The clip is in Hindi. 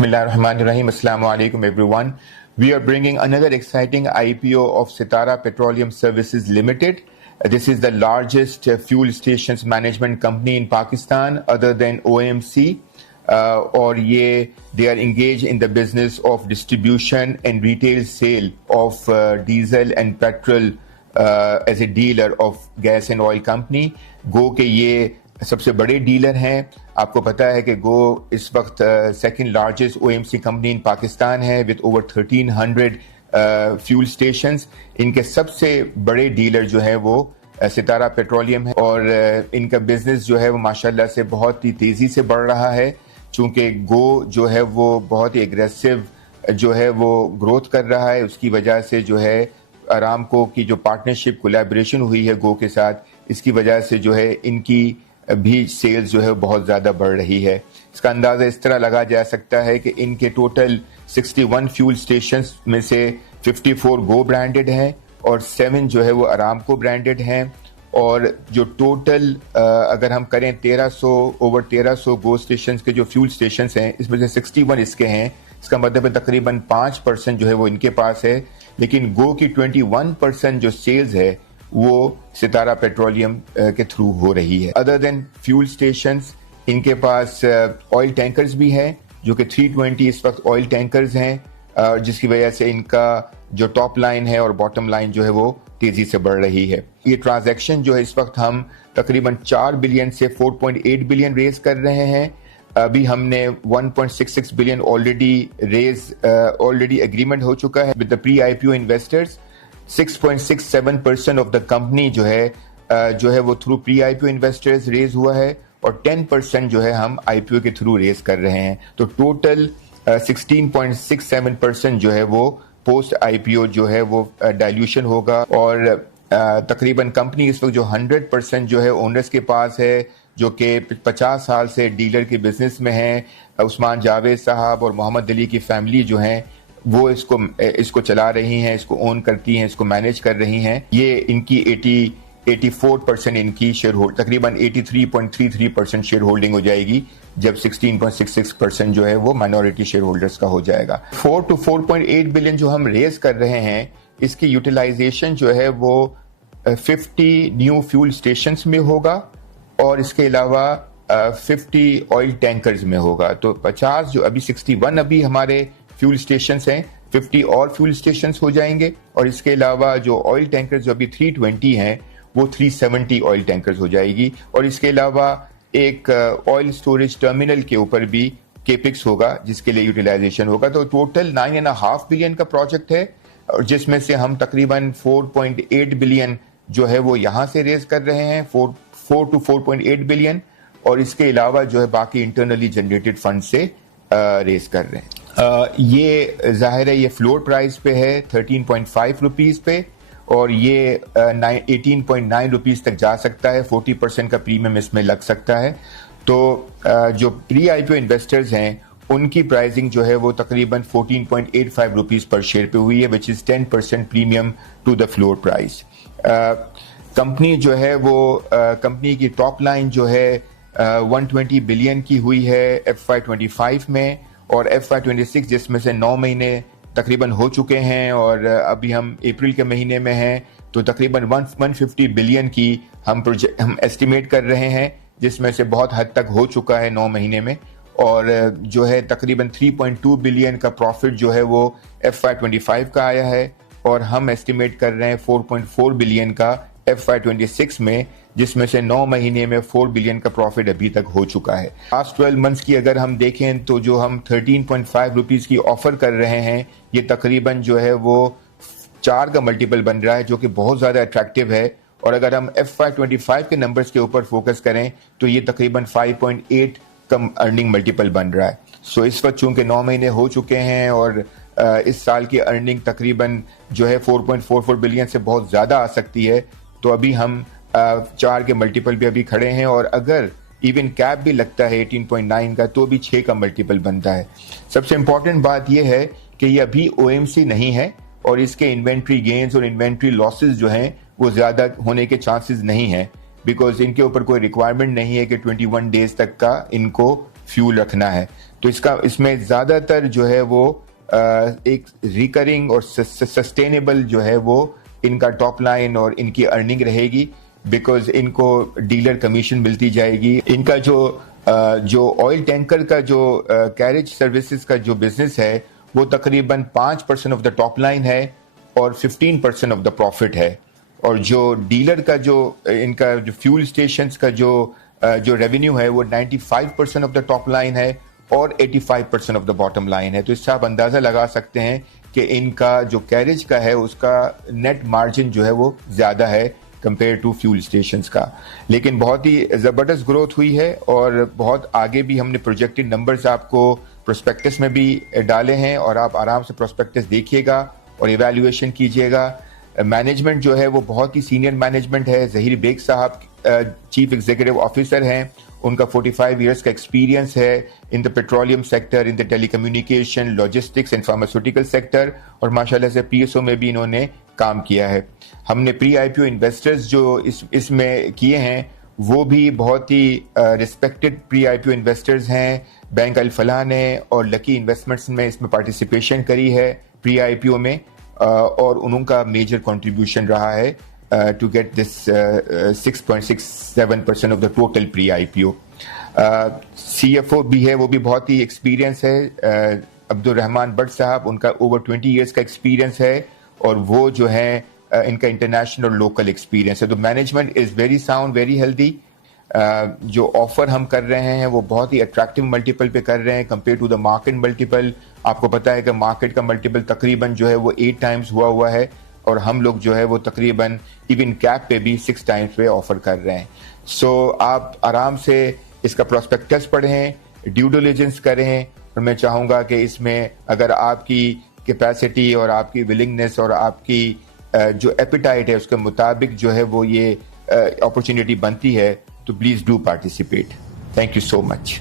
Bismillahirrahmanirrahim. Assalamu alaikum everyone. We are bringing another exciting IPO of Sitara Petroleum Services Limited. This is the largest fuel stations management company in Pakistan other than OMC. और ये they are engaged in the business of distribution and retail sale of diesel and petrol as a dealer of gas and oil company. गो के ये सबसे बड़े डीलर हैं. आपको पता है कि गो इस वक्त सेकंड लार्जेस्ट ओएमसी कंपनी इन पाकिस्तान है विद ओवर 1300 फ्यूल स्टेशंस. इनके सबसे बड़े डीलर जो है वो सितारा पेट्रोलियम है और इनका बिजनेस जो है वो माशाल्लाह से बहुत ही तेजी से बढ़ रहा है. चूंकि गो जो है वो बहुत ही एग्रेसिव जो है वो ग्रोथ कर रहा है, उसकी वजह से जो है अरामको की जो पार्टनरशिप कोलैबोरेशन हुई है गो के साथ, इसकी वजह से जो है इनकी भी सेल्स जो है बहुत ज़्यादा बढ़ रही है. इसका अंदाज़ा इस तरह लगा जा सकता है कि इनके टोटल 61 फ्यूल स्टेशंस में से 54 गो ब्रांडेड हैं और 7 जो है वो अरामको ब्रांडेड हैं. और जो टोटल अगर हम करें 1300 गो स्टेशंस के जो फ्यूल स्टेशंस हैं, इसमें से 61 इसके हैं. इसका मतलब है तकरीबन 5% जो है वो इनके पास है. लेकिन गो की 21% जो सेल्स है वो सितारा पेट्रोलियम के थ्रू हो रही है. अदर देन फ्यूल स्टेशंस इनके पास ऑयल टैंकर्स भी हैं जो कि 320 इस वक्त ऑयल टैंकर्स हैं, जिसकी वजह से इनका जो टॉप लाइन है और बॉटम लाइन जो है वो तेजी से बढ़ रही है. ये ट्रांजैक्शन जो है इस वक्त हम तकरीबन 4 बिलियन से 4.8 बिलियन रेज कर रहे हैं. अभी हमने 1.66 बिलियन ऑलरेडी एग्रीमेंट हो चुका है with the pre IPO investors. 6.67% of the company जो है वो through pre IPO investors raise हुआ है और 10% जो है हम आईपीओ के थ्रू रेज कर रहे हैं. तो टोटल 16.67% जो है वो पोस्ट आईपीओ जो है वो डाइल्यूशन होगा. और तकरीबन कंपनी इस वक्त जो 100% जो है ओनर्स के पास है, जो कि 50 साल से डीलर के बिजनेस में हैं. उस्मान जावेद साहब और मोहम्मद अली की फैमिली जो हैं वो इसको चला रही हैं, इसको ओन करती हैं, इसको मैनेज कर रही हैं. ये इनकी 84% इनकी शेयर होल्ड, तकरीबन 83.33% शेयर होल्डिंग हो जाएगी जब 16.66% जो है वो माइनॉरिटी शेयर होल्डर्स का हो जाएगा. 4 to 4.8 बिलियन जो हम रेज कर रहे हैं, इसकी यूटिलाइजेशन जो है वो 50 न्यू फ्यूल स्टेशंस में होगा और इसके अलावा 50 ऑयल टैंकर्स में होगा. तो 50 जो अभी 61 अभी हमारे फ्यूल स्टेशंस हैं, 50 और फ्यूल स्टेशंस हो जाएंगे और इसके अलावा जो ऑयल टैंकर्स जो अभी 320 हैं वो 370 ऑयल टैंकर्स हो जाएगी. और इसके अलावा एक ऑयल स्टोरेज टर्मिनल के ऊपर भी केपिक्स होगा जिसके लिए यूटिलाइजेशन होगा. तो टोटल 9.5 बिलियन का प्रोजेक्ट है और जिसमें से हम तकरीबन 4.8 बिलियन जो है वो यहाँ से रेज कर रहे हैं, 4 to 4.8 बिलियन, और इसके अलावा जो है बाकी इंटरनली जनरेटेड फंड से रेज कर रहे हैं. ये जाहिर है ये फ्लोर प्राइस पे है 13.5 रुपीज पे और ये 18.9 रुपीज तक जा सकता है. 40% का प्रीमियम इसमें लग सकता है. तो जो प्री आईपीओ इन्वेस्टर्स हैं उनकी प्राइसिंग जो है वो तकरीबन 14.85 रुपीज पर शेयर पे हुई है, which is 10% premium to the floor price. Company जो है वो कंपनी की टॉप लाइन जो है 120 बिलियन की हुई है FY25 में और FY26 जिसमें से 9 महीने तकरीबन हो चुके हैं और अभी हम अप्रैल के महीने में हैं, तो तकरीबन 150 बिलियन की हम एस्टिमेट कर रहे हैं, जिसमें से बहुत हद तक हो चुका है 9 महीने में. और जो है तकरीबन 3.2 बिलियन का प्रॉफिट जो है वो FY25 का आया है और हम एस्टिमेट कर रहे हैं 4.4 बिलियन का FY26 में, जिसमें से 9 महीने में 4 बिलियन का प्रॉफिट अभी तक हो चुका है. लास्ट 12 मंथ्स की अगर हम देखें तो जो हम 13.5 रुपीज की ऑफर कर रहे हैं, ये तकरीबन जो है वो 4 का मल्टीपल बन रहा है, जो कि बहुत ज़्यादा अट्रैक्टिव है. और अगर हम FY25 के नंबर्स के ऊपर फोकस करें तो ये तकरीबन 5.8 का अर्निंग मल्टीपल बन रहा है. सो इस वक्त चूंकि 9 महीने हो चुके हैं और इस साल की अर्निंग तकरीबन जो है 4.44 बिलियन से बहुत ज़्यादा आ सकती है, तो अभी हम 4 के मल्टीपल भी अभी खड़े हैं और अगर इवन कैप भी लगता है 18.9 का तो भी 6 का मल्टीपल बनता है. सबसे इंपॉर्टेंट बात यह है कि ये अभी OMC नहीं है और इसके इन्वेंट्री गेन्स और इन्वेंट्री लॉसेस जो हैं वो ज़्यादा होने के चांसेस नहीं हैं, बिकॉज इनके ऊपर कोई रिक्वायरमेंट नहीं है कि 21 डेज तक का इनको फ्यूल रखना है. तो इसमें ज़्यादातर जो है वो एक रिकरिंग और सस्टेनेबल जो है वो इनका टॉप लाइन और इनकी अर्निंग रहेगी, बिकॉज इनको डीलर कमीशन मिलती जाएगी। इनका जो ऑयल टैंकर का जो कैरेज सर्विसेज का जो बिजनेस है वो तकरीबन 5% ऑफ द टॉप लाइन है और 15% ऑफ द प्रॉफिट है। और जो डीलर का जो इनका जो फ्यूल स्टेशंस का जो रेवेन्यू है वो 95% ऑफ द टॉप लाइन है और 85% ऑफ द बॉटम लाइन है। तो इससे आप अंदाजा लगा सकते हैं कि इनका जो कैरेज का है उसका नेट मार्जिन जो है वो ज्यादा है कंपेयर टू फ्यूल स्टेशंस का। लेकिन बहुत ही जबरदस्त ग्रोथ हुई है और बहुत आगे भी हमने प्रोजेक्टेड नंबर्स आपको प्रोस्पेक्टस में भी डाले हैं और आप आराम से प्रोस्पेक्टस देखिएगा और इवैल्यूएशन कीजिएगा। मैनेजमेंट जो है वो बहुत ही सीनियर मैनेजमेंट है। जहीर बेग साहब चीफ एग्जीक्यूटिव ऑफिसर हैं, उनका 45 इयर्स का एक्सपीरियंस है in the petroleum sector, in the telecommunication, logistics and pharmaceutical sector, और माशाल्लाह से पीएसओ में भी इन्होंने काम किया है। हमने प्री आईपीओ इन्वेस्टर्स जो इसमें किए हैं वो भी बहुत ही रिस्पेक्टेड प्री आईपीओ इन्वेस्टर्स हैं। बैंक अल फलाह ने और लकी इन्वेस्टमेंट्स में इसमें पार्टिसिपेशन करी है प्री आईपीओ में, और उनका मेजर कंट्रीब्यूशन रहा है to get this 6.67% of the total pre-IPO. CFO भी है, वो भी बहुत ही एक्सपीरियंस है, अब्दुल रहमान भट्ट साहब, उनका ओवर 20 इयर्स का एक्सपीरियंस है और वो जो है इनका इंटरनेशनल और लोकल एक्सपीरियंस है। तो management is very sound, very healthy. जो ऑफर हम कर रहे हैं वो बहुत ही अट्रैक्टिव मल्टीपल पे कर रहे हैं compare to the market multiple. आपको पता है कि मार्केट का मल्टीपल तकरीबन जो है वो 8 टाइम्स हुआ है और हम लोग जो है वो तकरीबन इवन कैप पे भी 6 टाइम्स पे ऑफर कर रहे हैं। सो आप आराम से इसका प्रोस्पेक्टस पढ़ें, ड्यू डिलिजेंस करें, और मैं चाहूँगा कि इसमें अगर आपकी कैपेसिटी और आपकी विलिंगनेस और आपकी जो एपिटाइट है उसके मुताबिक जो है वो ये अपॉर्चुनिटी बनती है, तो please do participate. Thank you so much.